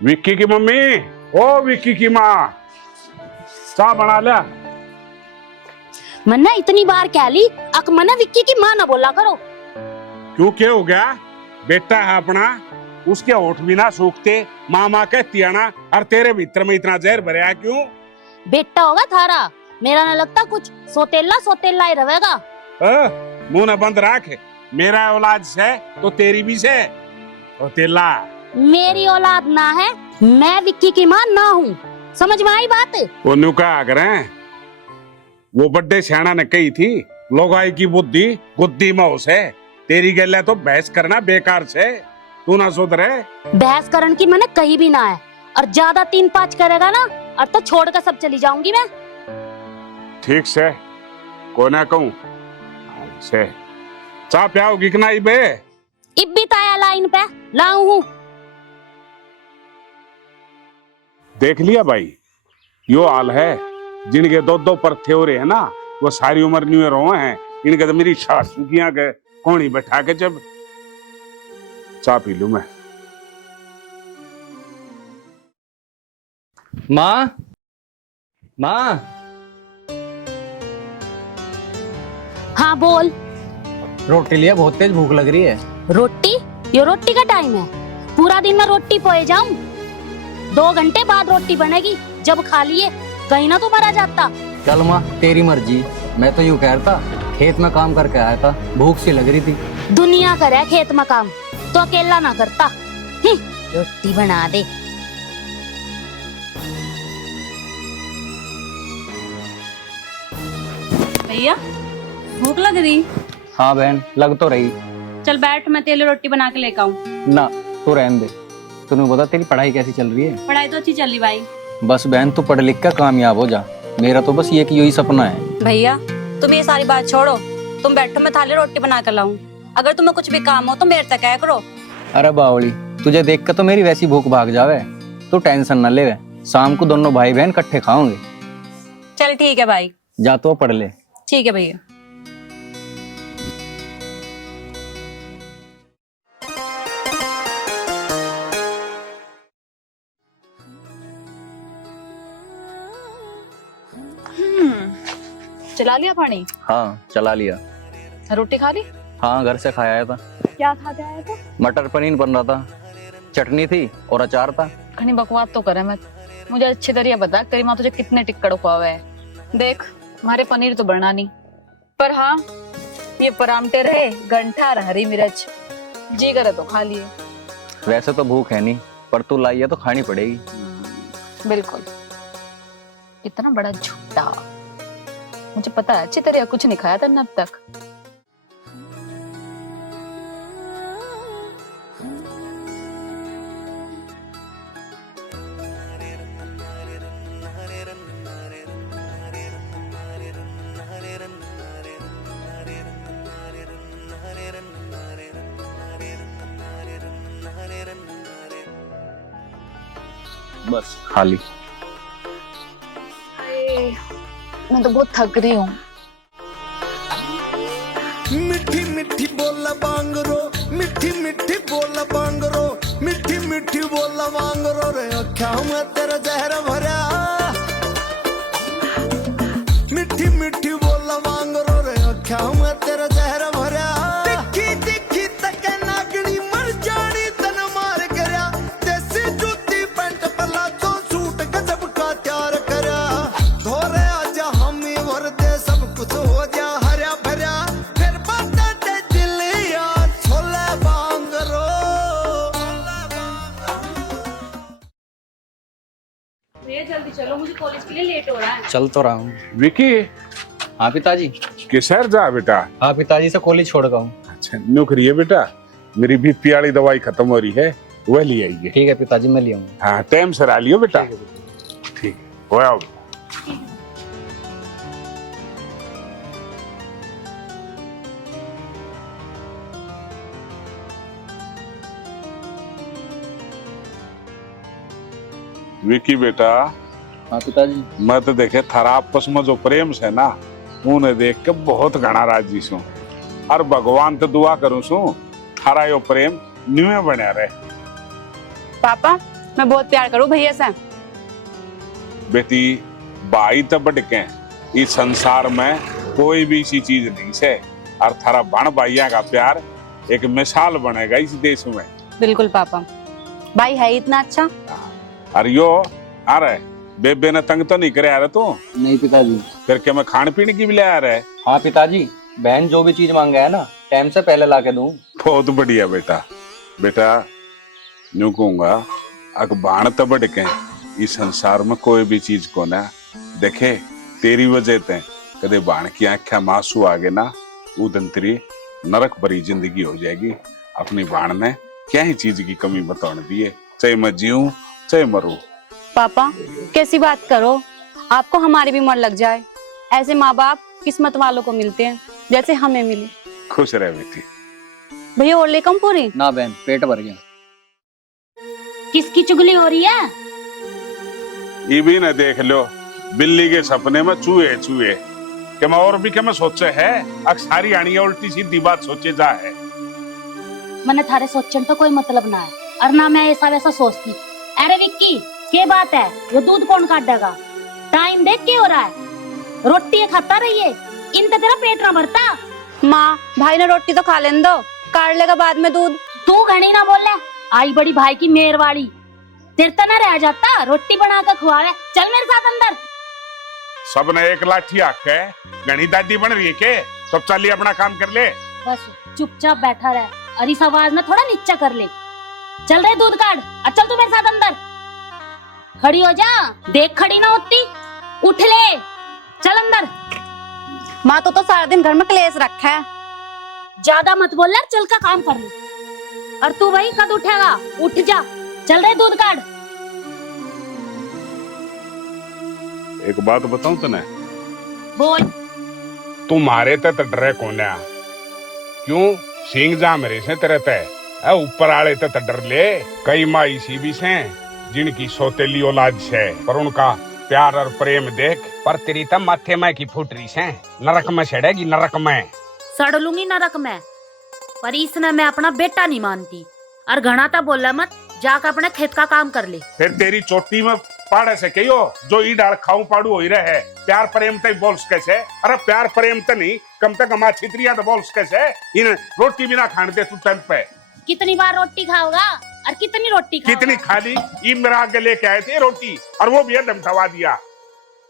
विक्की की मम्मी, ओ विक्की की माँ, चाय बना लिया। मन्ना इतनी बार कह ली अक मना विक्की की माँ ना बोला करो। क्यों, क्या हो गया? बेटा है अपना, उसके होठ भी ना सूखते, माँ माँ कहती है ना, और तेरे भीतर में इतना जहर भरा है क्यों? बेटा होगा थारा, मेरा ना लगता कुछ सोतेला सोतेला ही रहेगा। मुंह न बंद रख, मेरा औलाद से तो तेरी भी से सोतेला। मेरी औलाद ना है, मैं विक्की की माँ ना हूँ, समझ में आई बात? वो न्यू कहा करें, वो बड्डे सियाना ने कही थी, लोगाई की बुद्धि गुद्दी में है। तेरी गले तो बहस करना बेकार से, तू ना सुधरे। बहस करन की मैंने कहीं भी ना है, और ज्यादा 3-5 करेगा ना और तो छोड़ कर सब चली जाऊंगी मैं। ठीक से, को ना कहूँ से चाह प्याओगी कि नहीं बे? इब भी ताया लाइन पे लाऊं हूँ। देख लिया भाई, यो हाल है। जिनके दो दो परथे हो रहे हैं ना, वो सारी उम्र न्यू ईयर हुए हैं। इनके तो मेरी सासू की यहाँ के कोनी बैठा के जब चाय पी लूं मैं। माँ, माँ। हाँ बोल। रोटी लिया, बहुत तेज भूख लग रही है। रोटी? ये रोटी का टाइम है? पूरा दिन मैं रोटी पोए जाऊं? 2 घंटे बाद रोटी बनेगी, जब खा लिए कहीं ना तो मरा जाता। चल माँ, तेरी मर्जी। मैं तो यूं कह रहा था, खेत में काम करके आया था, भूख सी लग रही थी। दुनिया करे खेत में काम, तो अकेला ना करता। रोटी बना दे। भैया भूख लग रही? हाँ बहन, लग तो रही। चल बैठ, मैं तेरे लिए रोटी बना के लेकर आऊं। ना, तू रहने दे। तूने बता तेरी पढ़ाई कैसी चल रही है? पढ़ाई तो अच्छी चल रही भाई। बस बहन, तू पढ़ लिख कर कामयाब हो जा। मेरा तो बस ये कि यही सपना है। भैया तुम ये सारी बात छोड़ो, तुम बैठो, मैं थाली रोटी बना कर लाऊं। अगर तुम्हें कुछ भी काम हो तो मेरे तक आया करो। अरे बावली, तुझे देख कर तो मेरी वैसी भूख भाग जावे। तू टेंशन न ले, शाम को दोनों भाई बहन इकट्ठे खाओगे। चल ठीक है भाई। जा तो पढ़ ले। ठीक है भैया। चला लिया पानी? हाँ चला लिया। रोटी खा ली? हाँ, घर से खाया आया था। क्या खा के आया था? मटर पनीर बन रहा था, चटनी थी और अचार था। खनी बकवास तो करे मत, मुझे अच्छी तरह बता तेरी माँ तुझे कितने टिक्कड़ खुआवे है। देख हमारे पनीर तो बढ़ना नहीं, पर हाँ ये परामटे रहे, गंठा और हरी मिर्च, जी करे तो खा लिए। वैसे तो भूख है नहीं, पर तू लाई है तो खानी पड़ेगी। बिल्कुल। इतना बड़ा झूठा, मुझे पता है अच्छी तरह कुछ नहीं खाया था अब तक। बस खा ली। मैं तो बहुत थक रही हूँ। मिठी मिठी बोला बांगरो, मिठी मिठी बोला बांगरो, मिठी मिठी बोला बांगरो रे अख्या में तेरा जहर भरा। मिठी मिठी बोला बांगरो रे अख्या में तेरा जहर भरा। दिखी दिखी तक नागड़ी मर जानी तन मार करया, जैसे जूती पैंट पलाजो सूट गजब का तैयार करया। धोरे आजा हम भर दे सब कुछ हो जा हरा भरा, फिर बता दे दिल यार छोले बांगरो। भैया जल्दी चलो, मुझे कॉलेज के लिए लेट हो रहा है। चल तो रहा हूँ। विकी, हाँ पिताजी। किस शहर जा बेटा? हाँ पिताजी से कॉलेज छोड़ गया हूँ। अच्छा, नौकरी है बेटा, मेरी बीपी वाली दवाई खत्म हो रही है, वह ले आइए। ठीक है पिताजी, मैं ले आऊंगा। हाँ टाइम से आ लियो बेटा। ठीक हो आओ। विकी बेटा, हाँ पिताजी। मैं तो देखे थारा आपस में जो प्रेम से ना, उन्हें देख के बहुत घना राजी सू, और भगवान तो दुआ करूं सू थारा यो प्रेम न्यू बने रहे। पापा मैं बहुत प्यार करूँ भैया से। बेटी भाई तो बटके इस संसार में कोई भी ऐसी चीज नहीं से, और थारा बहन भाइया का प्यार एक मिसाल बनेगा इस देश में। बिल्कुल पापा, भाई है इतना अच्छा। अरे यो अरे बेबे ने तंग तो नहीं करे यार तू? नहीं पिताजी। फिर क्या मैं खाने पीने की भी ले आ रहा है? हाँ पिताजी, बहन जो भी चीज मांगे है ना टाइम से पहले ला के दूं। बहुत बढ़िया बेटा। बेटा यूं कहूंगा अखबार तो बटके इस संसार में कोई भी चीज को ना देखे तेरी वजह ते कदे बाण की आंखें मासू आ गए ना उदन तेरी नरक भरी जिंदगी हो जाएगी। अपनी बाण ने क्या ही चीज की कमी बताने दी है, चाहे मैं जीऊं चाहे मरूं। पापा कैसी बात करो, आपको हमारी भी मन लग जाए। ऐसे माँ बाप किस्मत वालों को मिलते हैं जैसे हमें मिली। खुश रहे बेटी। भैया और ले कम पूरी। ना बहन, पेट भर गया। किसकी चुगली हो रही है? ये भी ना देख लो बिल्ली के सपने में चूहे चूहे के मैं और भी के मैं सोचे है अक्सारी आनी उल्टी सीधी बात सोचे जा है। मैंने थारे सोचने तो कोई मतलब ना है और ना मैं ऐसा वैसा सोचती। अरे विक्की क्या बात है, वो दूध कौन काटेगा? टाइम देख के हो रहा है, रोटी खाता रहिए, इन तेरा पेट ना भरता। माँ भाई ने रोटी तो खा लेने दो, काट लेगा बाद में दूध। तू घनी ना बोल, आई बड़ी भाई की मेहरबाड़ी तेरे तो ना रह जाता, रोटी बना कर खुआवे। चल मेरे साथ अंदर। सबने एक लाठी आख है घनी दादी बन रही है के, सब चलिए अपना काम कर ले। बस चुपचाप बैठा रहे और इस आवाज में थोड़ा नीचा कर ले। चल रहे दूध काट, चल तू मेरे साथ अंदर। खड़ी हो जा, देख खड़ी ना होती, उठ ले, चल अंदर। माँ तो सारा दिन घर में क्लेश रखा है। ज्यादा मत बोल यार, चल का काम कर ले। और तू भाई कद उठेगा? उठ जा, चल रहे दूध काट। एक बात बताऊं तने, बोल। तुम्हारे ते तो डरे कौन है? क्यों सिंह जा मेरे से तेरे ते ऊपर आले ते तो डर ले। कई माई सी भी से जिनकी सौतेली औलाद से पर उनका प्यार और प्रेम देख पर तेरी तब माथे में की फुटरी से नरक में चढ़ेगी, नरक में सड़ लूंगी नरक में। पर इसने मैं अपना बेटा नहीं मानती और घना ता बोला मत, जाकर अपने खेत का काम कर ले। फिर तेरी चोटी में पाड़े से कहियो जो ई डाल खाऊं पाड़ू हो ही रहे। प्यार प्रेम ते बोल कैसे? अरे प्यार प्रेम ते नहीं, कम से कम छित्रिया तो बोल कैसे? इन रोटी बिना खाने दे तू टाइम पे। कितनी बार रोटी खाओगा और कितनी रोटी खाओगा? कितनी खाली? ये मेरा आगे लेके आए थे रोटी और वो भी एकदम खवा दिया।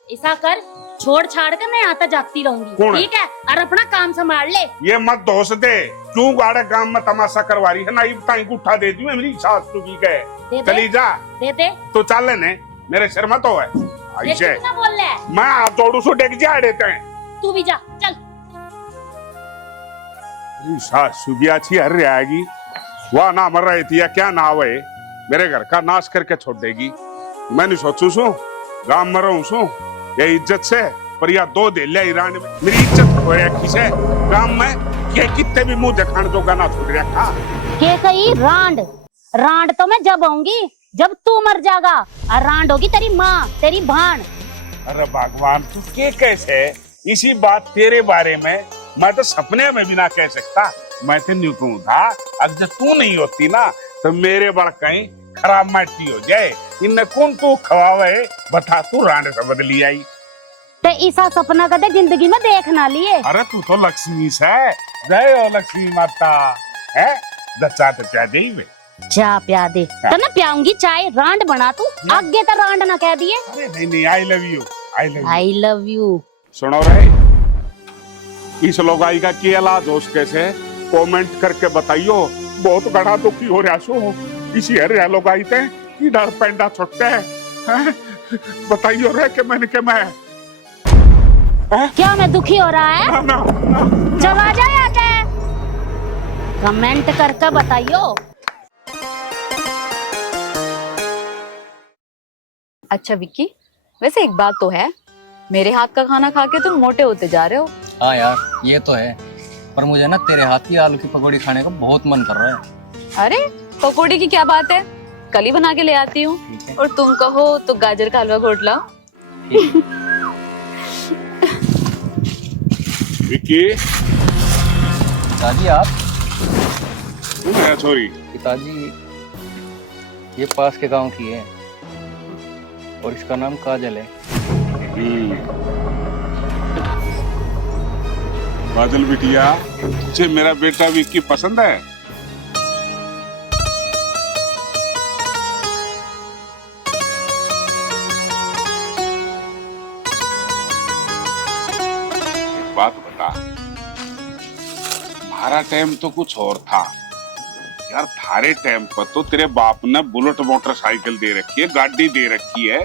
ऐसा कर, छोड़ छाड़ कर मैं आता जाती रहूंगी, ठीक है? और अपना काम संभाल ले। ये मत दोष दे, क्यों गाड़े गांव में तमाशा करवा रही है ना? ताई को उठा दे दी मेरी सास तू की गए, चली जा। दे दे तो चल लेने, मेरे सिर में तो है ऐसे ना बोल ले। मैं आप जोड़ू सो डेग जा देते हैं। तू भी जा, चल। सास सुबह अच्छी हर आएगी, वह ना मर रही थी या क्या ना आवे, मेरे घर का नाश करके छोड़ देगी। मैंने सोचू सू गांव में रहूं सू ये इज्जत से, पर या दो दे ले ईरान में मेरी इज्जत हो रखी से गांव में ये कितने भी मुंह दिखाने जो गाना छोड़ रखा। के कही रांड रांड तो मैं जब आऊंगी जब तू मर जाएगा, और रांड होगी तेरी माँ तेरी भान। अरे भगवान तू के कैसे इसी बात तेरे बारे में मैं तो सपने में भी ना कह सकता। मैं तो न्यू कहूँ था अब जब तू नहीं होती ना तो मेरे बड़ कहीं खराब माटी हो जाए। इनने कौन तू खवावे बता, तू रांड से बदली आई ते ऐसा सपना कदे जिंदगी में देख ना लिए। अरे तू तो लक्ष्मी से जय हो लक्ष्मी माता है दच्चा तो क्या दे वे चा प्या दे तो ना पियाऊंगी चाय। रांड बना तू आगे तो रांड ना कह दिए। अरे नहीं नहीं I love you I love you. सुनो रे इस लोगाई का क्या इलाज हो कैसे कमेंट करके बताइयो। बहुत बड़ा दुखी हो रहा सो इसी हर लोगाई थे की डर पेंडा छोटे हैं बताइयो रे कि मैंने के मैं क्या मैं दुखी हो रहा है? ना, ना, चला जाए आके कमेंट करके बताइयो। अच्छा विक्की, वैसे एक बात तो है, मेरे हाथ का खाना खा के तुम मोटे होते जा रहे हो। हाँ यार ये तो है, पर मुझे ना तेरे हाथ की आलू की पकौड़ी खाने का बहुत मन कर रहा है। अरे पकौड़ी की क्या बात है, कल ही बना के ले आती हूँ। और तुम कहो तो गाजर का हलवा घोट लाओ। विक्की पिताजी आप? सॉरी पिताजी ये पास के गांव की है और इसका नाम काजल है। बादल बिटिया, तुझे मेरा बेटा विक्की पसंद है? एक बात बता, हमारा टाइम तो कुछ और था यार। थारे टाइम पर तो तेरे बाप ने बुलेट मोटरसाइकिल दे रखी है, गाड़ी दे रखी है।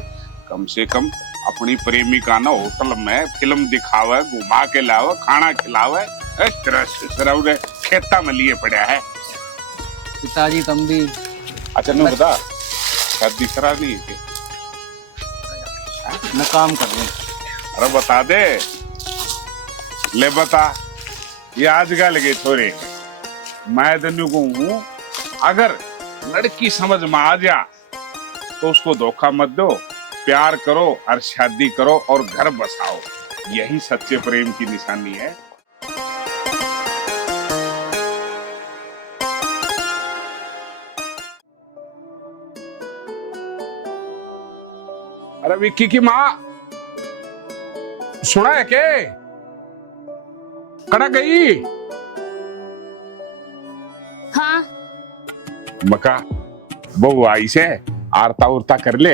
कम से कम अपनी प्रेमिका ना होटल में फिल्म दिखावे, घुमा के लावे, खाना खिलावे। इस तरह से खेता में लिए पड़ा है। पिताजी तुम भी। अच्छा नहीं बता, शादी करानी है क्या? मैं काम कर रहा हूँ। अरे बता दे, ले बता। ये आजकल के छोरे, मैं तेन को हूं, अगर लड़की समझ में आ जा तो उसको धोखा मत दो, प्यार करो और शादी करो और घर बसाओ। यही सच्चे प्रेम की निशानी है। अरे विक्की की माँ सुना है के? कड़ा गई? हाँ मका बहू आई से आरता उरता कर ले।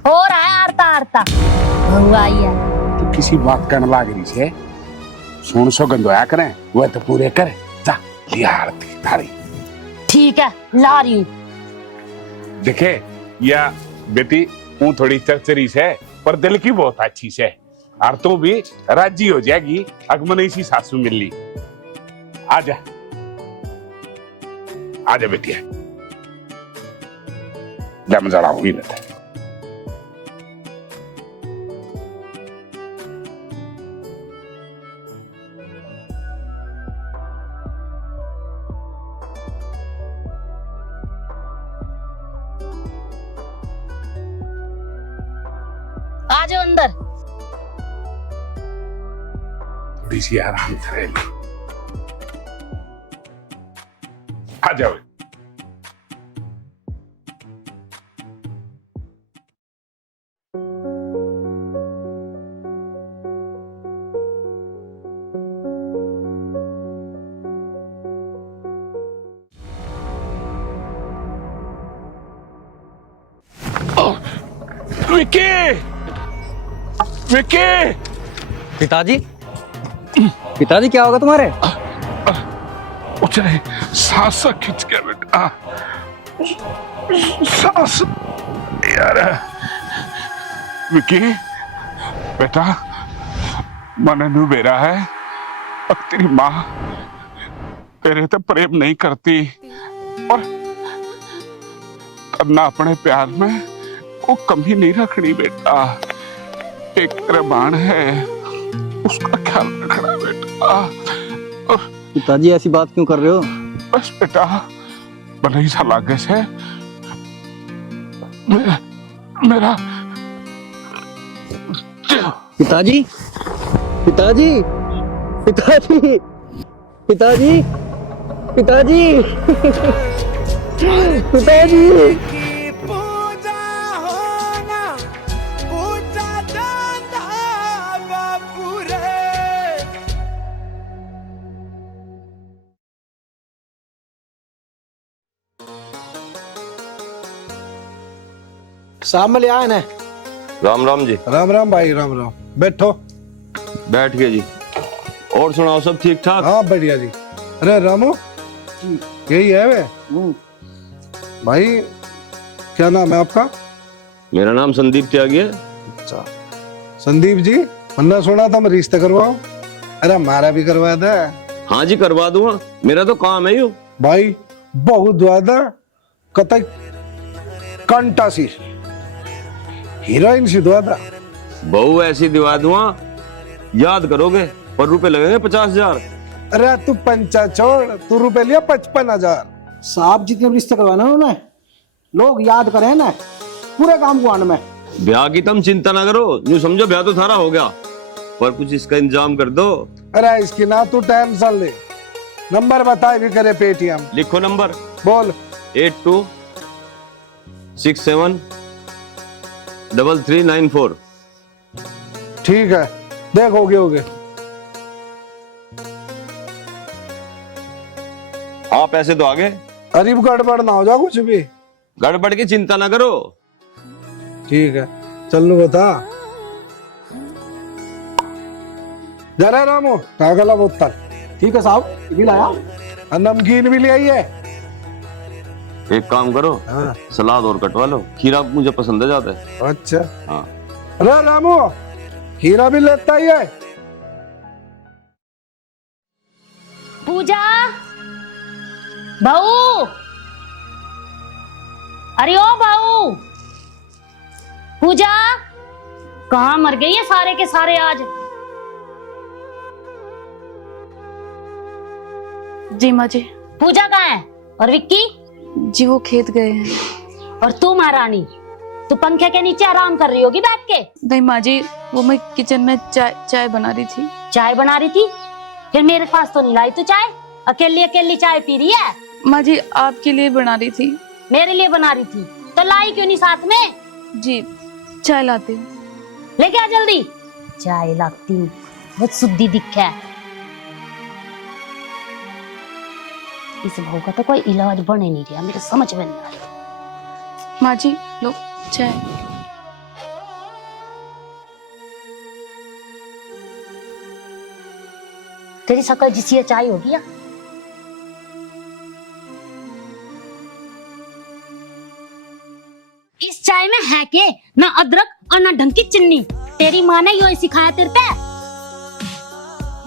हो रहा है आरता आरता, बहू आई है। तो किसी बात करने लाग रही से सुन सो गंदोया करें, वह तो पूरे कर। जा लिया आरती थारी। ठीक है, ला रही हूँ। देखे या बेटी, हूँ थोड़ी चरचरी से पर दिल की बहुत अच्छी से, और तू भी राजी हो जाएगी अगमन इसी सासू मिल ली। आजा आजा बेटिया, जम जड़ा हुई न था। आ जाओ अंदर। थोड़ी सी आराम करेगी। आ जाओ। विक्की, विक्की। पिताजी, पिताजी क्या होगा तुम्हारे? उचरे सांस खिंच के बेटा, सांस यार। विक्की बेटा, मन नु बेरा है। अब तेरी माँ तेरे तो प्रेम नहीं करती, और करना अपने प्यार में वो कमी नहीं रखनी बेटा। एक रबान है, उसका ख्याल रखना बेटा। पिताजी ऐसी बात क्यों कर रहे हो? बस बेटा, भले ही लागे से मेरा पिताजी, पिताजी, पिताजी, पिताजी, पिताजी, पिताजी। की पूजा होना, पूजा जाना बापू रे। सामने ले आए ना। राम राम जी। राम राम भाई, राम राम। बैठो। बैठ गए जी। और सुनाओ, सब ठीक ठाक? हाँ बढ़िया जी। अरे रामू, यही है वे भाई? क्या नाम है आपका? मेरा नाम संदीप त्यागी है। अच्छा संदीप जी, मन्ना सुना था मैं रिश्ता करवाओ। अरे हमारा भी करवा दे। हाँ जी, करवा दूंगा, मेरा तो काम है यू। भाई बहुत दुआ था, कतई कंटा सी हीरोइन सी दुआ था। बहू ऐसी दिवा दूंगा, याद करोगे, पर रुपए लगेंगे 50,000। अरे तू पंचा छोड़, तू रुपए लिया 55,000। साहब जितने रिश्ते करवाना उन्होंने, लोग याद करें ना पूरे काम को आने में। ब्याह की तुम चिंता ना करो, यूं समझो ब्याह तो थारा हो गया, पर कुछ इसका इंतजाम कर दो। अरे इसकी ना तू टेंशन ले, नंबर बताए भी करे पेटीएम। लिखो नंबर। बोल। 82 673394। ठीक है, देख हो गए। हाँ पैसे तो आ गए। अरे गड़बड़ ना हो जा कुछ भी। गड़बड़ की चिंता ना करो। ठीक है, चल लो बता। जरा रामू कागला बोतल ठीक है साहब, ये लाया। और नमकीन भी ले आई है। एक काम करो, हाँ। सलाद और कटवा लो, खीरा मुझे पसंद है ज्यादा। अच्छा, हाँ। अरे रामू खीरा भी लेता ही है। पूजा, बहू, अरे ओ बहू, पूजा, कहाँ मर गई है सारे के सारे आज? जी माँ जी। पूजा कहाँ है और विक्की? जी वो खेत गए हैं। और तू महारानी, तू पंखे के नीचे आराम कर रही होगी बैठ के। नहीं माँ जी, वो मैं किचन में चाय बना रही थी। चाय बना रही थी? फिर मेरे पास तो नहीं लाई तू चाय, अकेली अकेली चाय पी रही है। माँ जी आपके लिए बना रही थी। मेरे लिए बना रही थी तो लाई क्यों नहीं साथ में? जी चाय लाती हूँ। लेके आ जल्दी। चाय लाती हूँ, बहुत शुद्धि दिखे है। इस बहू का तो कोई इलाज बने नहीं रहा, मेरे समझ में नहीं आ रहा। माँ जी लो चाय। तेरी शक्ल जिसी चाय होगी या? इस चाय में है के ना अदरक और ना ढंग की चीनी। तेरी माँ ने यो सिखाया तेरे पे?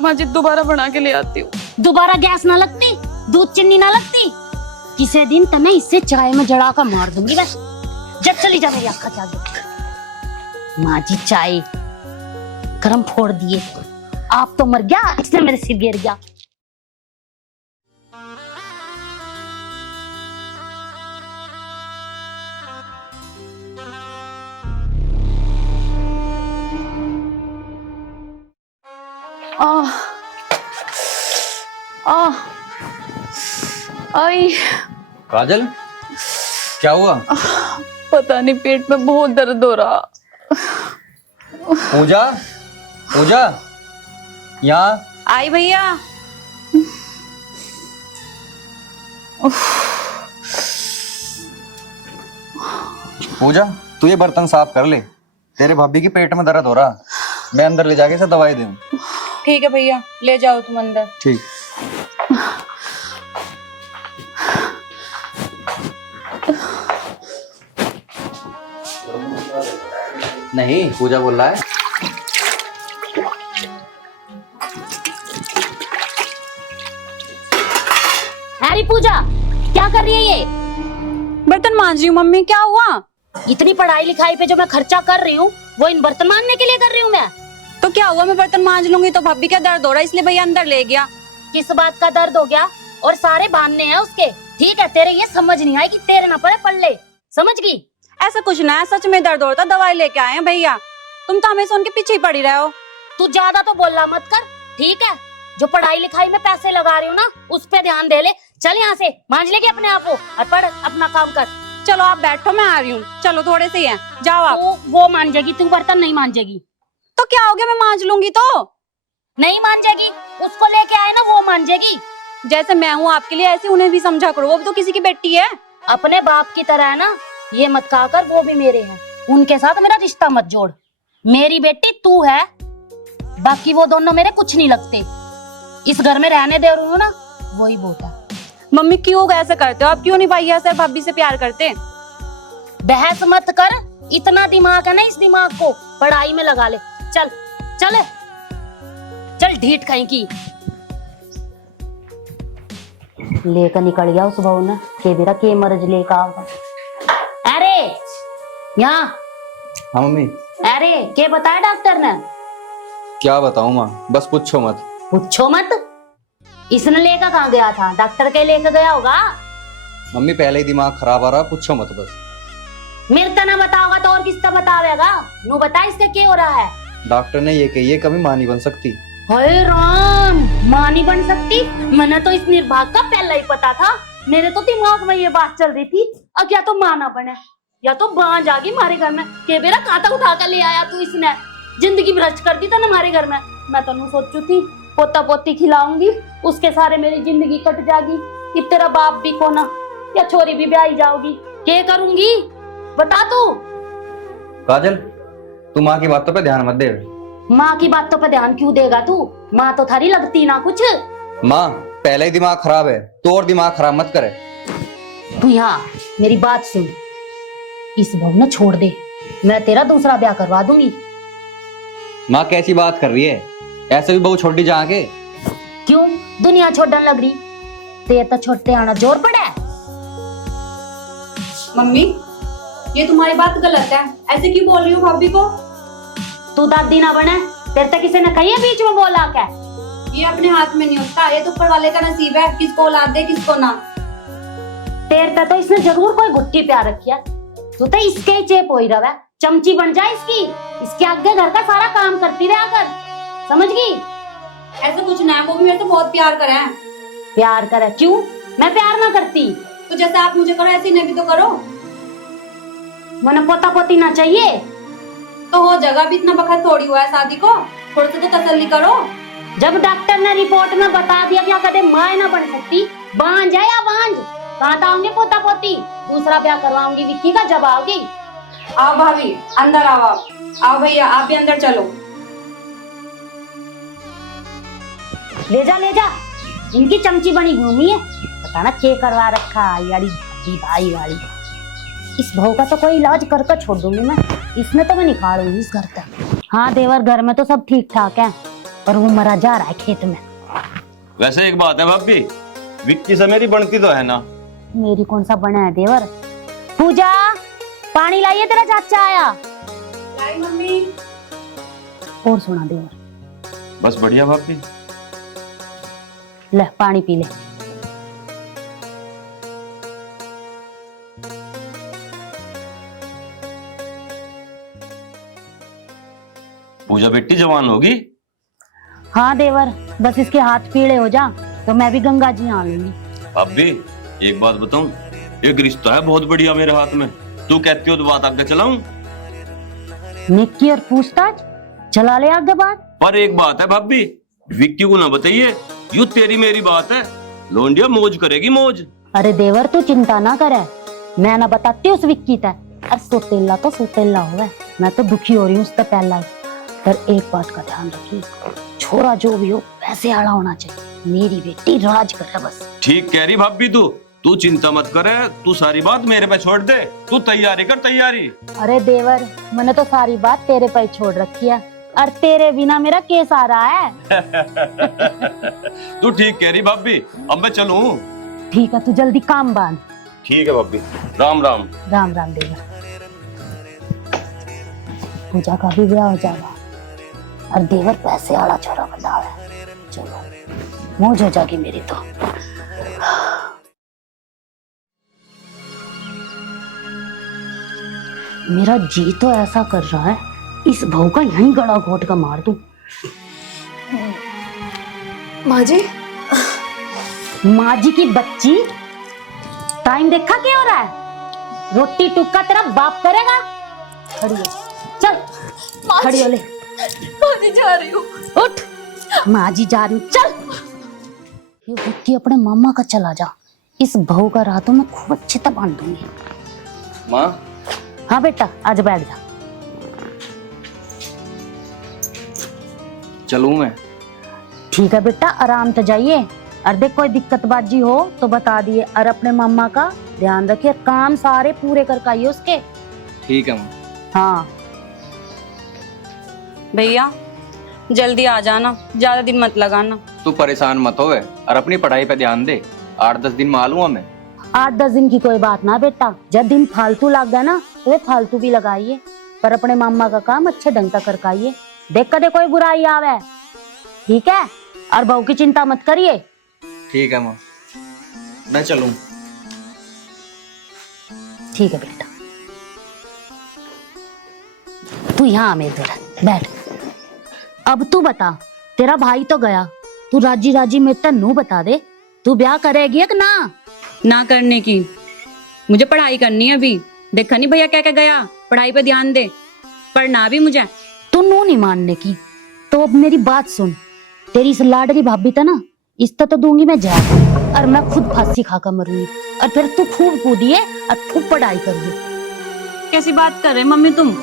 माँ जी दोबारा बना के ले आती हूँ। दोबारा गैस ना लगती, दूध चीनी ना लगती, किसी दिन तो मैं इससे चाय में जड़ा कर मार दूंगी बस। जब चली जा मेरी आँखा के आगे। माँ जी चाय गरम फोड़ दिए, आप तो मर गया, इसलिए मेरे सिर गिर गया। आई काजल, क्या हुआ? पता नहीं, पेट में बहुत दर्द हो रहा। पूजा, पूजा, यहाँ आई भैया। पूजा, तू ये बर्तन साफ कर ले, तेरे भाभी की पेट में दर्द हो रहा। मैं अंदर ले जाके से दवाई दूं। ठीक है भैया, ले जाओ तुम अंदर। ठीक। नहीं, पूजा बोल रहा है। अरे पूजा, क्या कर रही है ये? बर्तन मांज रही हूँ मम्मी। क्या हुआ? इतनी पढ़ाई लिखाई पे जो मैं खर्चा कर रही हूँ वो इन बर्तन मांजने के लिए कर रही हूँ मैं। तो क्या हुआ, मैं बर्तन मांज लूंगी तो भाभी क्या दर्द हो रहा है इसलिए भैया अंदर ले गया। किस बात का दर्द हो गया? और सारे बहाने हैं उसके। ठीक है, तेरे ये समझ नहीं आई कि तेरे ना पड़े पल्ले, समझ गई? ऐसा कुछ ना है, सच में दर्द हो रहा था, दवाई लेके आए हैं भैया। तुम तो हमेशा उनके पीछे ही पड़ी रहे हो। तू ज्यादा तो बोलना मत कर, ठीक है? जो पढ़ाई लिखाई में पैसे लगा रही हूँ ना, उस पे ध्यान दे ले। चल यहाँ से, मांज लेगी अपने आप को और पढ़, अपना काम कर। चलो आप बैठो, मैं आ रही हूँ। चलो थोड़े से ही हैं, जाओ आप। वो मांजेगी, तू बर्तन नहीं मांजेगी। तो क्या हो गया, मैं मांज लूंगी। तो नहीं मांजेगी, उसको लेके आए ना, वो मांजेगी। जैसे मैं हूँ आपके लिए, ऐसे उन्हें भी समझा करो, वो भी तो किसी की बेटी है। अपने बाप की तरह है ना, ये मत कहा कर वो भी मेरे हैं, उनके साथ मेरा रिश्ता मत जोड़। मेरी बेटी तू है, बाकी वो दोनों मेरे कुछ नहीं लगते। इस घर में रहने दे रही हूँ ना, वही बहुत है। मम्मी क्यों ऐसा करते हो आप? क्यों नहीं भैया से भाभी से प्यार करते? बहस मत कर, इतना दिमाग है ना, इस दिमाग को पढ़ाई में लगा ले। चल चल चल, ढीठ कहीं की लेकर निकल गया उस बहू ने के मेरा के मर्ज लेकर आओगा। अरे यहाँ। हाँ मम्मी। अरे के बताया डॉक्टर ने? क्या बताऊं माँ, बस पूछो मत। पूछो मत? इसने लेकर कहाँ गया था? डॉक्टर के लेकर गया होगा। मम्मी पहले ही दिमाग खराब आ रहा, पूछो मत बस। मेरे तना बताओगा तो और किसका बतावेगा? नू बता इससे क्या हो रहा है? डॉक्टर ने ये कही है कभी मां नहीं बन सकती। हाय राम, मां नहीं बन सकती? मैंने तो इस निर्भाग का पहले ही पता था। मेरे तो दिमाग में ये बात चल रही थी, अब क्या तो मां ना बने। या तो बांझ आ गई हमारे घर में के बेरा कांटा उठा कर ले आया तू इसने जिंदगी भ्रष्ट कर दी था ना हमारे घर में। मैं तनु सोचू थी पोता पोती खिलाऊंगी उसके सारे मेरी जिंदगी कट जाएगी कि तेरा बाप भी कोना या छोरी भी ब्याही जाओगी क्या करूंगी बता तू। काजल, तू माँ की बातों पे ध्यान मत दे। माँ की बातों पर ध्यान क्यों देगा तू? माँ तो थारी लगती ना कुछ। माँ पहले ही दिमाग खराब है तो और दिमाग खराब मत करे। तू यहाँ मेरी बात सुन, इस बहू ने छोड़ दे, मैं तेरा दूसरा ब्याह करवा दूंगी। माँ कैसी बात कर रही है? ऐसे भी बहू छोटी जहाँ के। क्यों दुनिया छोड़ने लग रही? तेरे तो छोटे आना जोर पड़ा है। मम्मी ये तुम्हारी बात गलत है, ऐसे क्यों बोल रही हो भाभी को? तू दादी ना बने, तेरे तो किसी ने कही है बीच में बोला क्या? ये अपने हाथ में नहीं होता, ये तो ऊपर वाले का नसीब है, किसको औलाद दे किसको ना। तेरे तो इसने जरूर कोई गुट्टी प्यार रखी है, तू तो इसके ही चेप हो ही रहा है। चमची बन जाए इसकी, इसके आगे घर का सारा काम करती रहा कर, समझ गई? ऐसा कुछ ना है, वो भी मेरे तो बहुत प्यार करे हैं। प्यार करे? क्यों मैं प्यार ना करती? तो जैसे आप मुझे करो ऐसे इन्हें भी तो करो। मैंने पोता पोती ना चाहिए तो हो जाएगा, अभी इतना वक्त थोड़ी हुआ है शादी को, थोड़ा सा तो तसल्ली करो। जब डॉक्टर ने रिपोर्ट में बता दिया कि कदे माँ ना बन सकती, बांझ है या बांझ, कहाँ आऊंगे पोता पोती? दूसरा ब्याह करवाऊंगी विक्की का जब आओगी। आओ भाभी अंदर आओ, आप आओ भैया आप भी अंदर चलो। ले जा, इनकी चमची बनी घूमी है, पता ना क्या करवा रखा यारी भाभी भाई वाली। इस बहू का तो कोई इलाज करके छोड़ दूंगी मैं, इसमें तो मैं निकालूंगी इस घर तक। हाँ देवर, घर में तो सब ठीक ठाक है, पर वो मरा जा रहा है खेत में। वैसे एक बात है भाभी, विक्की से मेरी बनती तो है ना? मेरी कौन सा बना है देवर? पूजा पानी लाइए, तेरा चाचा आया। लाई मम्मी। और सुना देवर? बस बढ़िया भाभी। ले पानी पी ले। पूजा बेटी जवान होगी। हाँ देवर, बस इसके हाथ पीले हो जा तो मैं भी गंगा जी आ लूंगी। भाभी एक बात बताऊं, एक रिश्ता है बहुत बढ़िया मेरे हाथ में, तू कहती हो तो बात आगे चलाऊं? निक्की और पूछताछ चला ले आगे बात। पर एक बात है भाभी, विक्की को ना बताइए, यू तेरी मेरी बात है, लोंडिया मौज करेगी मौज। अरे देवर तू चिंता ना करे, मैं ना बताती उस विक्की तक। अरे सोतेला तो सोतेला हुआ है, मैं तो दुखी हो रही हूँ उससे पहला ही। पर एक बात का ध्यान रखिए, छोरा जो भी हो पैसे आड़ा होना चाहिए, मेरी बेटी राज करे बस। ठीक कह रही भाभी, तू चिंता मत करे, तू सारी बात मेरे पे छोड़ दे, तू तैयारी कर तैयारी। अरे देवर, मैंने तो सारी बात तेरे पे छोड़ रखी है, और तेरे बिना मेरा केस आ रहा है। तू ठीक कह रही भाभी, अब मैं चलूं? ठीक है, तू जल्दी काम बांध। ठीक है भाभी, राम राम। राम राम देवर। पूजा का भी ब्याह हो जाएगा और देवर पैसे आड़ा छोरा बता है। चलो मौज हो जाएगी मेरी तो। मेरा जी तो ऐसा कर रहा है, इस बहू का यहीं गला घोट का मार दूं। माँ जी। माँ जी की बच्ची, टाइम देखा क्या हो रहा है? रोटी टुक्का तेरा बाप करेगा। खड़ी हो, चल खड़ी हो ले। माँ जी जा रही हूँ। उठ, माँ जी जा रही हूँ, चल। ये विक्की अपने मामा का चला जा, इस बहू का रातों में खूब अच्छे से बांध दूंगी। माँ। हाँ बेटा, आज बैठ जा। चलूं मैं? ठीक है बेटा, आराम से जाइए, और देख कोई दिक्कत बाजी हो तो बता दिए, और अपने मामा का ध्यान रखिए, काम सारे पूरे कर आइए उसके। ठीक है माँ। हाँ भैया जल्दी आ जाना, ज्यादा दिन मत लगाना। तू परेशान मत होवे और अपनी पढ़ाई पे ध्यान दे, 8-10 दिन में आ लूंगा मैं। 8-10 दिन की कोई बात ना बेटा, जब दिन फालतू लग गया ना तो वे फालतू भी लगाइए, पर अपने मामा का काम अच्छे ढंग का करकाइए, देख कदे कोई बुराई आवे, ठीक है? और बहू की चिंता मत करिए। ठीक है माँ, मैं चलूं? ठीक है बेटा, तू यहाँ मेरे घर बैठ। अब तू बता, तेरा भाई तो गया, तू राजी राजी मेरे नू बता दे, तू ब्याह करेगी कि ना? ना करने की, मुझे पढ़ाई करनी है अभी। देखा नहीं भैया क्या क्या गया, पढ़ाई पे ध्यान दे, पढ़ना भी मुझे। तू नू नहीं मानने की तो अब मेरी बात सुन। तेरी इस लाडली भाभी था ना, इसका तो दूंगी मैं जहर और मैं खुद फांसी खाकर मरूंगी और फिर तू खूब कूदिए और खूब पढ़ाई करिए। कैसी बात कर रहे मम्मी तुम?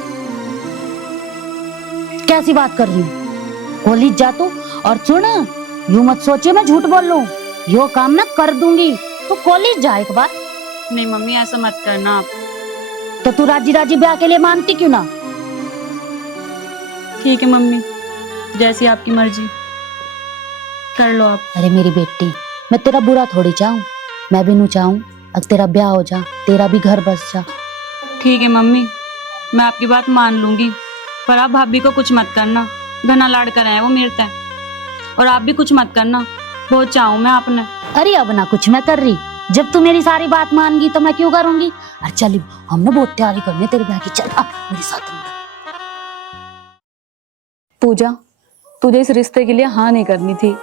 कैसी बात कर रही हूँ? कॉलेज जा तू और सुन, यूं मत सोचिए मैं झूठ बोल लूं, यो काम मैं कर दूंगी। तू कॉलेज जा एक बार। नहीं मम्मी ऐसा मत करना आप। तो तू राजी राजी ब्याह के लिए मानती क्यों ना? ठीक है मम्मी, जैसी आपकी मर्जी, कर लो आप। अरे मेरी बेटी, मैं तेरा बुरा थोड़ी चाहूँ, मैं भी नू चाहूँ अब तेरा ब्याह हो जा, तेरा भी घर बस जा। ठीक है मम्मी, मैं आपकी बात मान लूंगी, पर आप भाभी को कुछ मत करना, घना लाड कर रहे हैं वो मेरे से। और आप भी कुछ मत करना, बहुत चाहूँ मैं आपने। अरे अब ना कुछ मैं कर रही, जब तू मेरी सारी बात मान गई तो मैं क्यों करूंगी। अरे चल हमने बहुत तैयारी करनी है तेरे ब्याह की, चल आ मेरे साथ अंदर। पूजा, तुझे इस रिश्ते के लिए हाँ नहीं करनी थी।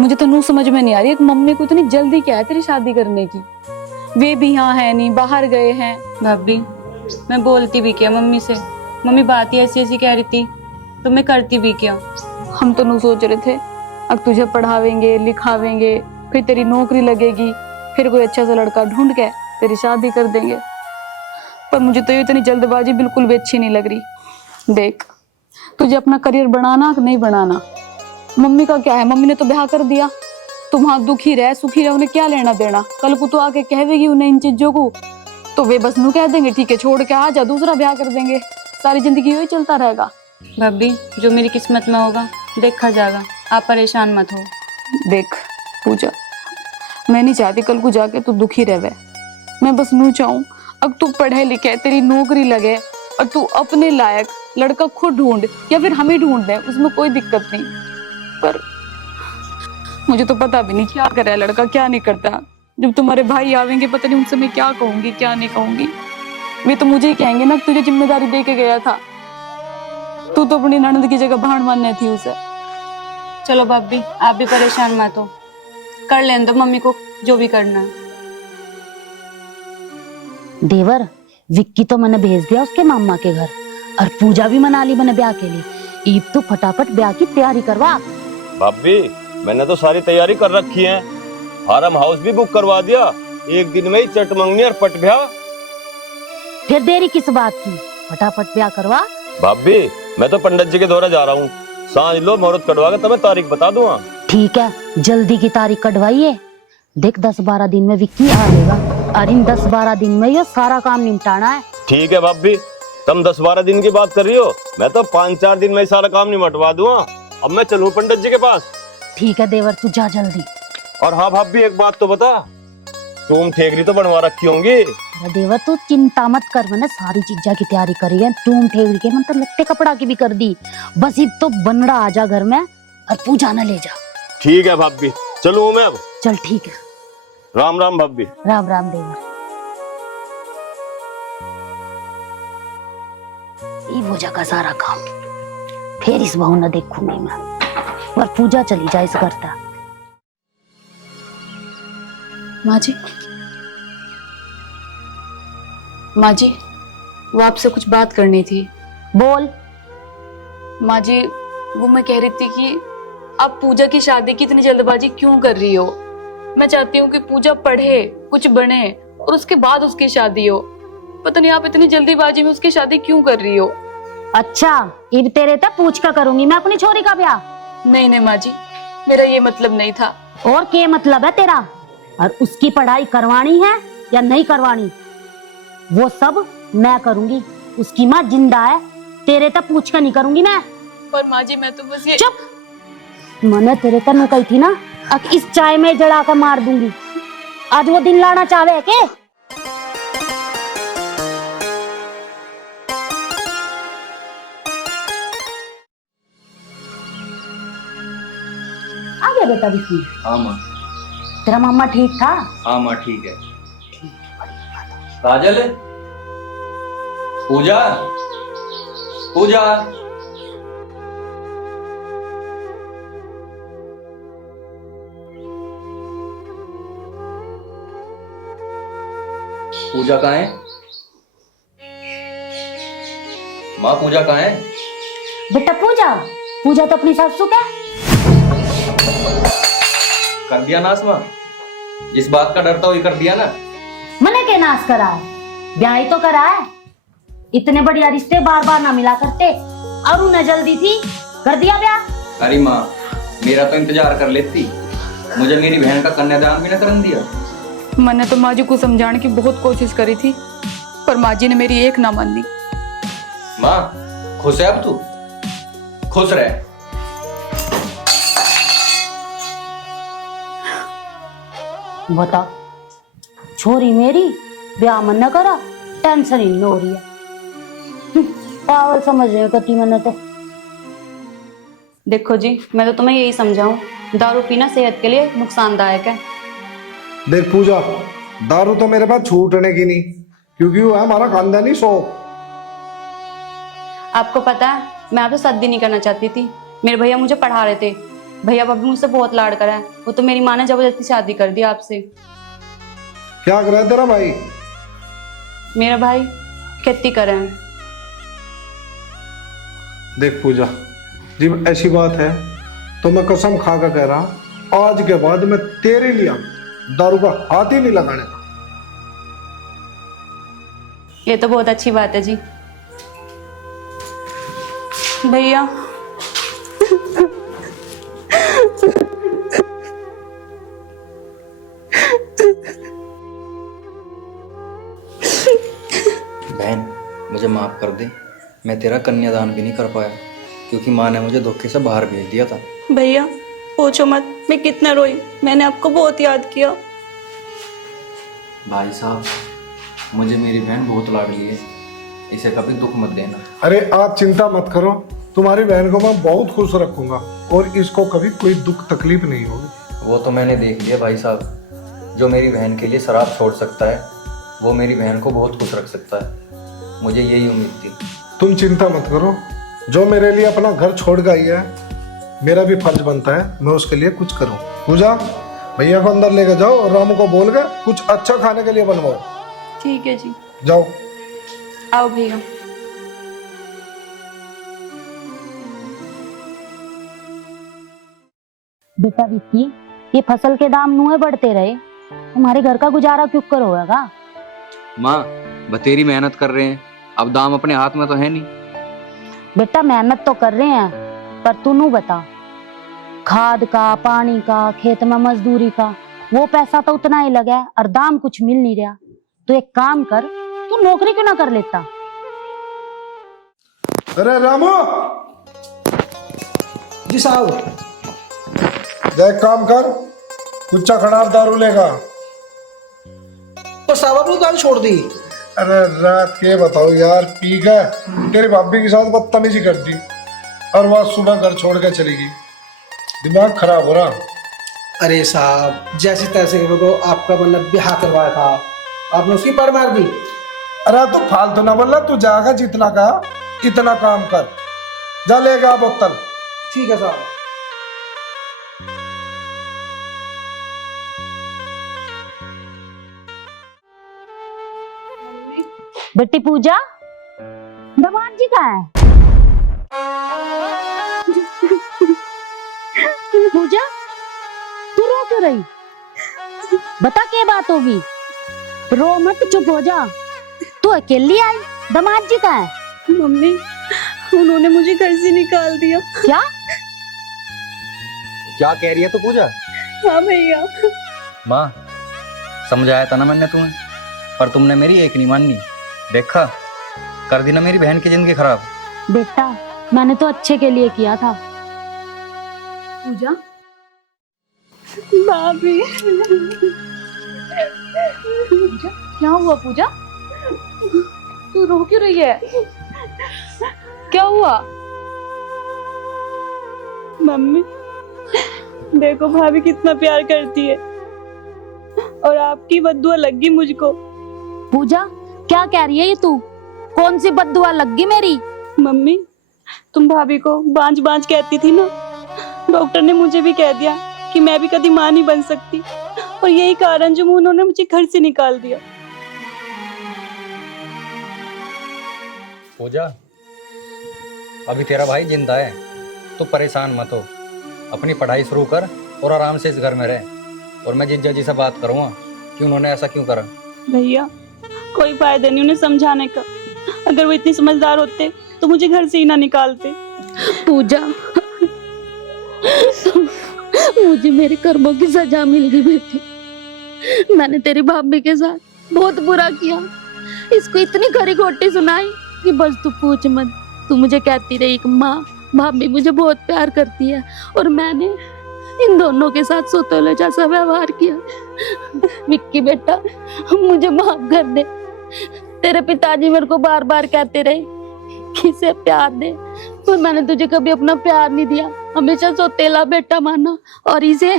मुझे तो नू समझ में नहीं आ रही, एक मम्मी को इतनी जल्दी क्या है तेरी शादी करने की? वे भी यहाँ है नहीं, बाहर गए हैं। भाभी मैं बोलती भी क्या मम्मी से, मम्मी बात ही ऐसी ऐसी कह रही थी, तो मैं करती भी क्या। हम तो नू सोच रहे थे अब तुझे पढ़ावेंगे लिखावेंगे, फिर तेरी नौकरी लगेगी, फिर कोई अच्छा सा लड़का ढूंढ के तेरी शादी कर देंगे। पर मुझे तो ये इतनी जल्दबाजी बिल्कुल भी अच्छी नहीं लग रही। देख, तुझे अपना करियर बनाना कि नहीं बनाना, मम्मी का क्या है, मम्मी ने तो ब्याह कर दिया, तुम वहां दुखी रहे सुखी रहे, उन्हें क्या लेना देना। कल को तो आके कहवेगी उन्हें इन चीजों को, तो वे बस नू कह देंगे ठीक है छोड़ के आ जा, दूसरा ब्याह कर देंगे, सारी जिंदगी यही चलता रहेगा। भाभी जो मेरी किस्मत में होगा देखा जाएगा, आप परेशान मत हो। देख पूजा, मैं नहीं चाहती कल को जाके तू दुखी रहे, मैं बस नू चाहूं अब तू पढ़े लिखे, तेरी नौकरी लगे और तू अपने लायक लड़का खुद ढूंढ या फिर हम ही ढूंढ दें, उसमें कोई दिक्कत नहीं। पर मुझे तो पता भी नहीं क्या करे लड़का क्या नहीं करता। जब तुम्हारे भाई आवेंगे पता नहीं उनसे मैं क्या कहूंगी क्या नहीं कहूंगी। वे तो मुझे ही कहेंगे ना तुझे जिम्मेदारी दे के गया था, तू तो अपनी ननद की जगह भाड़ मानने थी उसे। चलो भाभी आप भी परेशान मत हो, कर लेने दो मम्मी को जो भी करना है। देवर, विक्की तो मैंने भेज दिया उसके मामा के घर और पूजा भी मना ली मैंने ब्याह के लिए। ईब तो फटाफट ब्याह की तैयारी करवा। भाभी मैंने तो सारी तैयारी कर रखी है, फार्म हाउस भी बुक करवा दिया, एक दिन में ही चट मंगनी और पट ब्याह। फिर देरी किस बात की, फटाफट ब्याह करवा। भाभी मैं तो पंडित जी के द्वारा जा रहा हूँ, सांझ लो मुहूर्त कटवा के तुम्हें तारीख बता दूंगा। ठीक है, जल्दी की तारीख कटवाइए। देख 10-12 दिन में विक्की आ जाएगा और इन 10-12 दिन में ये सारा काम निपटाना है। ठीक है भाभी, तुम 10-12 दिन की बात कर रही हो, मैं तो 5-4 दिन में ही सारा काम निपटवा दूंगा। अब मैं चलूं पंडित जी के पास। ठीक है देवर, तू जा जल्दी। और हाँ भाभी एक बात तो बता, तुम ठेकरी तो बनवा रखी होंगी। अरे देवर तू चिंता मत कर, मैंने सारी चीजा की तैयारी करी है, टूम ठेवरी के मतलब लत्ते कपड़ा की भी कर दी, बस अब तो बनड़ा आ जा घर में और पूजा न ले जा। ठीक है भाभी, चलूं मैं अब। चल ठीक है, राम राम भाभी। राम राम देवर। ये पूजा का सारा काम फिर इस बहू न देखूंगी मैं, और पूजा चली जाए इस घर तक। माँ जी, माँ जी वो आपसे कुछ बात करनी थी। बोल। माँ जी वो मैं कह रही थी कि आप पूजा की शादी की इतनी जल्दबाजी क्यों कर रही हो? मैं चाहती हूँ कि पूजा पढ़े कुछ बने और उसके बाद उसकी शादी हो। पता नहीं आप इतनी जल्दीबाजी में उसकी शादी क्यों कर रही हो? अच्छा, इब तेरे तक पूछ कर करूंगी मैं अपनी छोरी का ब्याह? नहीं नहीं माँ जी, मेरा ये मतलब नहीं था। और क्या मतलब है तेरा? और उसकी पढ़ाई करवानी है या नहीं करवानी वो सब मैं करूंगी, उसकी माँ जिंदा है, तेरे तक पूछ कर नहीं करूंगी मैं। पर माँ जी मैं तो बस ये चुप, मैंने तेरे तक कही थी ना, अब इस चाय में जड़ा कर मार दूंगी। आज वो दिन लाना चाहे है के? आ गया बेटा विक्की? हाँ माँ। तेरा मामा ठीक था? हाँ माँ ठीक है। काजल, पूजा, पूजा, पूजा कहाँ है? माँ पूजा कहाँ है? बेटा पूजा पूजा तो अपनी सासू का कर दिया नाश माँ, जिस बात का डर था वही कर दिया ना। मने के नाश करा है, ब्याह ही तो करा है। इतने बढ़िया रिश्ते बार बार ना मिला करते, और उन्हें जल्दी थी कर दिया ब्याह। अरे माँ, मेरा तो इंतजार कर लेती, मुझे मेरी बहन का कन्यादान भी ना करन दिया। मैंने तो माँ जी को समझाने की बहुत कोशिश करी थी, पर माँ जी ने मेरी एक ना मानी। माँ खुश है अब तू? खुश रह। बता, छोरी मेरी ब्याह मन न करा, टेंशन ही नहीं हो रही है। पागल समझ रहे हो कति मैंने तो। देखो जी, मैं तो तुम्हें यही समझाऊं, दारू पीना सेहत के लिए नुकसानदायक है। देख पूजा, दारू तो मेरे पास छूटने की नहीं, क्योंकि वो है हमारा खानदानी शौक। आपको पता है, मैं आपसे शादी नहीं करना चाहती थी। मेरे भैया मुझे पढ़ा रहे थे, भैया भाभी मुझसे बहुत लाड करा है। वो तो मेरी माँ ने जबरदस्ती शादी कर दी आपसे। क्या कर रहा है तेरा भाई? मेरा भाई खेती कर रहे हैं। देख पूजा, जब ऐसी बात है तो मैं कसम खा कर कह रहा, आज के बाद मैं तेरे लिए दारू का हाथ ही नहीं लगाने का। ये तो बहुत अच्छी बात है जी। भैया बहन मुझे माफ कर दे, मैं तेरा कन्यादान भी नहीं कर पाया क्योंकि माँ ने मुझे धोखे से बाहर भेज दिया था। भैया पूछो मत, मैं कितना रोई, मैंने आपको बहुत याद किया। भाई साहब, मुझे मेरी बहन बहुत लाडली है, इसे कभी दुख मत देना। अरे आप चिंता मत करो, तुम्हारी बहन को मैं बहुत खुश रखूंगा और इसको कभी कोई दुख तकलीफ नहीं होगी। वो तो मैंने देख लिया भाई साहब, जो मेरी बहन के लिए शराब छोड़ सकता है वो मेरी बहन को बहुत खुश रख सकता है। मुझे यही उम्मीद थी। तुम चिंता मत करो, जो मेरे लिए अपना घर छोड़ के आई है, मेरा भी फर्ज बनता है मैं उसके लिए कुछ करूं। पूजा, भैया को अंदर लेके जाओ और रामू को बोल के कुछ अच्छा खाने के लिए बनवाओ। ठीक है जी। जाओ। आओ भैया। बेटा विक्की, ये फसल के दाम नुए बढ़ते रहे, तुम्हारे घर का गुजारा क्यों करोगा? माँ बतेरी मेहनत कर रहे हैं, अब दाम अपने हाथ में तो है नहीं। बेटा मेहनत तो कर रहे हैं, पर तू नू बता, खाद का, पानी का, खेत में मजदूरी का, वो पैसा तो उतना ही लगा है और दाम कुछ मिल नहीं रहा। तो एक काम कर, तू नौकरी क्यों ना कर लेता? अरे रामू जी साहब। जा एक काम कर, कुछ खराब दारू लेगा। तो साहब आपने दारू छोड़ दी? अरे रात के बताओ यार, पी गए, तेरी भाभी के साथ बदतमीजी कर दी और वह सुबह घर छोड़ के चली गई। दिमाग खराब हो रहा। अरे साहब, जैसी तैसे को आपका मतलब ब्याह करवाया था, आपने उसकी पड़ मार दी। अरे तू फालतू ना बोल, तू जागा जितना कहा इतना काम कर, जा लेगा बोतल। ठीक है साहब। बेटी पूजा, दमाद जी कहाँ है? पूजा, तू रो क्यों रही? बता क्या बात होगी? रो मत, चुप हो जा। तू अकेली आई, दमाद जी कहाँ है? मम्मी, उन्होंने मुझे घर से निकाल दिया। क्या? क्या कह रही है तू पूजा? हाँ भैया। माँ समझाया था ना मैंने तुम्हें, पर तुमने मेरी एक नहीं मानी। देखा, कर दी ना मेरी बहन की जिंदगी खराब। बेटा मैंने तो अच्छे के लिए किया था। पूजा, भाभी। पूजा, क्या हुआ पूजा? तू रो क्यों रही है? क्या हुआ? मम्मी, देखो भाभी कितना प्यार करती है और आपकी बद्दुआ लग गई मुझको। पूजा क्या कह रही है ये तू? कौन सी बद्दुआ लग गई मेरी? मम्मी, तुम भाभी को बांझ बांझ कहती थी ना, डॉक्टर ने मुझे भी कह दिया कि मैं भी कभी मां नहीं बन सकती, और यही कारण जो उन्होंने मुझे घर से निकाल दिया। पूजा, अभी तेरा भाई जिंदा है, तो परेशान मत हो, अपनी पढ़ाई शुरू कर और आराम से इस घर में रह। और मैं जीजा जी से बात करूँगा कि उन्होंने ऐसा क्यों करा। भैया कोई फायदा नहीं उन्हें समझाने का, अगर वो इतने समझदार होते तो मुझे घर से ही ना निकालते। पूजा, मुझे मेरे कर्मों की सजा मिल गई बेटी। मैंने तेरी भाभी के साथ बहुत बुरा किया, इसको इतनी खरी खोटी सुनाई कि बस तू पूछ मत। तू मुझे कहती रही कि माँ भाभी मुझे बहुत प्यार करती है, और मैंने इन दोनों के साथ सोतेले जैसा व्यवहार किया। विक्की बेटा, मुझे माफ कर दे। तेरे पिताजी मेरे को बार बार कहते रहे कि इसे प्यार दे, पर मैंने तुझे कभी अपना प्यार नहीं दिया, हमेशा सोतेला बेटा माना और इसे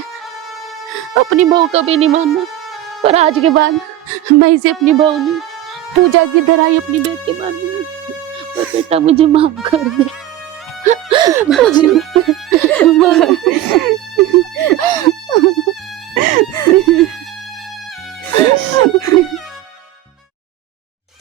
अपनी बहू कभी नहीं माना। पर आज के बाद मैं इसे अपनी बहू नहीं, पूजा की तरह ही अपनी बेटी मानूंगी। पर बेटा मुझे माफ कर दे।